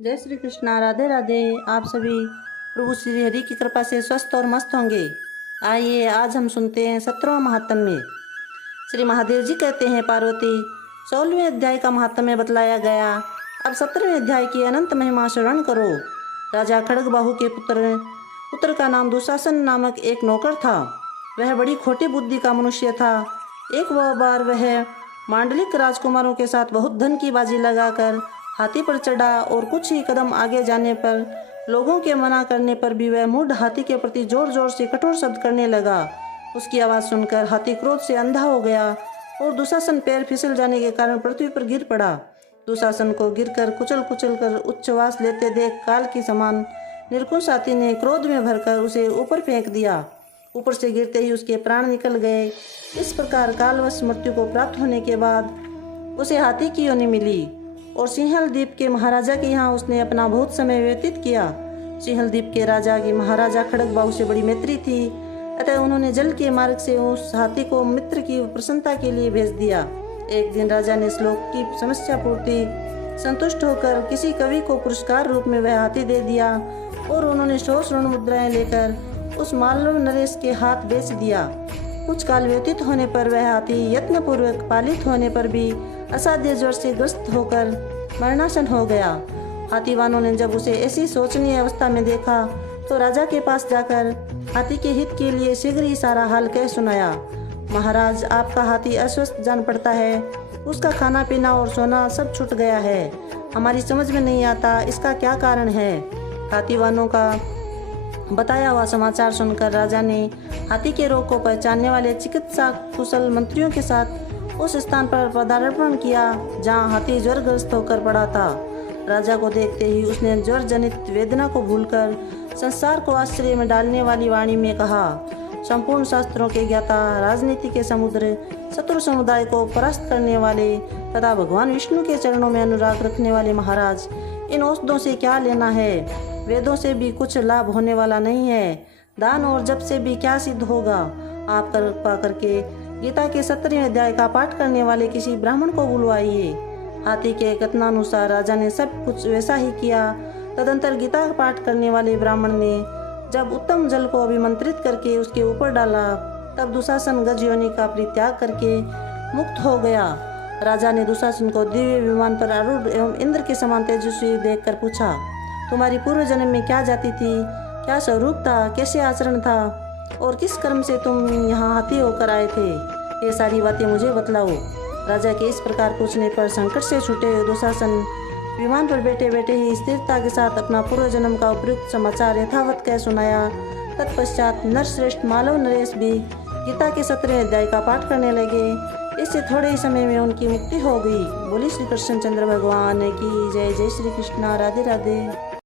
जय श्री कृष्णा। राधे राधे। आप सभी प्रभु श्री हरि की कृपा से स्वस्थ और मस्त होंगे। आइए आज हम सुनते हैं 17वां महात्म्य। श्री महादेव जी कहते हैं, पार्वती 16वें अध्याय का महात्म्य बतलाया गया। अब 17वें अध्याय की अनंत महिमा श्रवण करो। राजा खड़गबाहु के पुत्र का नाम दुशासन नामक एक नौकर था। वह बड़ी खोटी बुद्धि का मनुष्य था। एक बार वह मांडलिक राजकुमारों के साथ बहुत धन की बाजी लगाकर हाथी पर चढ़ा और कुछ ही कदम आगे जाने पर लोगों के मना करने पर भी वह मूढ़ हाथी के प्रति जोर जोर से कठोर शब्द करने लगा। उसकी आवाज़ सुनकर हाथी क्रोध से अंधा हो गया और दुशासन पैर फिसल जाने के कारण पृथ्वी पर गिर पड़ा। दुशासन को गिरकर कुचल कर उच्छ्वास लेते देख काल की समान निर्कुश हाथी ने क्रोध में भरकर उसे ऊपर फेंक दिया। ऊपर से गिरते ही उसके प्राण निकल गए। इस प्रकार कालवश मृत्यु को प्राप्त होने के बाद उसे हाथी की योनि मिली और सिंहल द्वीप के महाराजा के यहाँ उसने अपना बहुत समय व्यतीत किया। सिंहल द्वीप के राजा की महाराजा खड़गबाहु से बड़ी मैत्री थी, अतः उन्होंने जल के मार्ग से उस हाथी को मित्र की प्रसन्नता के लिए भेज दिया। एक दिन राजा ने श्लोक की समस्या पूर्ति संतुष्ट होकर किसी कवि को पुरस्कार रूप में वह हाथी दे दिया और उन्होंने 100 स्वर्ण मुद्राएं लेकर उस मालव नरेश के हाथ बेच दिया। कुछ काल व्यतीत होने पर वह हाथी यत्नपूर्वक पालित होने पर भी असाध्य ज्वर से ग्रस्त होकर मरणासन हो गया। हाथीवानों ने जब उसे ऐसी शोचनीय अवस्था में देखा तो राजा के पास जाकर हाथी के हित के लिए शीघ्र ही सारा हाल कह सुनाया। महाराज, आपका हाथी अस्वस्थ जान पड़ता है। उसका खाना पीना और सोना सब छूट गया है। हमारी समझ में नहीं आता इसका क्या कारण है। हाथीवानों का बताया हुआ समाचार सुनकर राजा ने हाथी के रोग को पहचानने वाले चिकित्सा कुशल मंत्रियों के साथ उस स्थान पर पदार्पण किया जहां हाथी ज्वरग्रस्त होकर पड़ा था। राजा को देखते ही उसने ज्वर जनित वेदना को भूलकर संसार को आश्चर्य में डालने वाली वाणी में कहा, संपूर्ण शास्त्रों के ज्ञाता, राजनीति के समुद्र, शत्रु समुदाय को परास्त करने वाले तथा भगवान विष्णु के चरणों में अनुराग रखने वाले महाराज, इन औषधों से क्या लेना है। वेदों से भी कुछ लाभ होने वाला नहीं है। दान और जप से भी क्या सिद्ध होगा। आप कृपा करके गीता के 17वें अध्याय का पाठ करने वाले किसी ब्राह्मण को बुलवाइए। हाथी के कथनानुसार राजा ने सब कुछ वैसा ही किया। तदंतर गीता का पाठ करने वाले ब्राह्मण ने जब उत्तम जल को अभिमंत्रित करके उसके ऊपर डाला, तब दुशासन गज योनि का परित्याग करके मुक्त हो गया। राजा ने दुशासन को दिव्य विमान पर आरूढ़ एवं इंद्र के समान तेजस्वी देखकर पूछा, तुम्हारी पूर्व जन्म में क्या जाति थी, क्या स्वरूप था, कैसे आचरण था और किस कर्म से तुम यहाँ हाथी होकर आए थे। ये सारी बातें मुझे बतलाओ। राजा के इस प्रकार पूछने पर संकट से छूटे हुए दुशासन विमान पर बैठे बैठे ही स्थिरता के साथ अपना पूर्व जन्म का उपयुक्त समाचार यथावत कह सुनाया। तत्पश्चात नरश्रेष्ठ मालव नरेश भी गीता के 17वें अध्याय का पाठ करने लगे। इससे थोड़े ही समय में उनकी मुक्ति हो गई। बोली श्री कृष्ण चंद्र भगवान की जय। जय श्री कृष्णा। राधे राधे।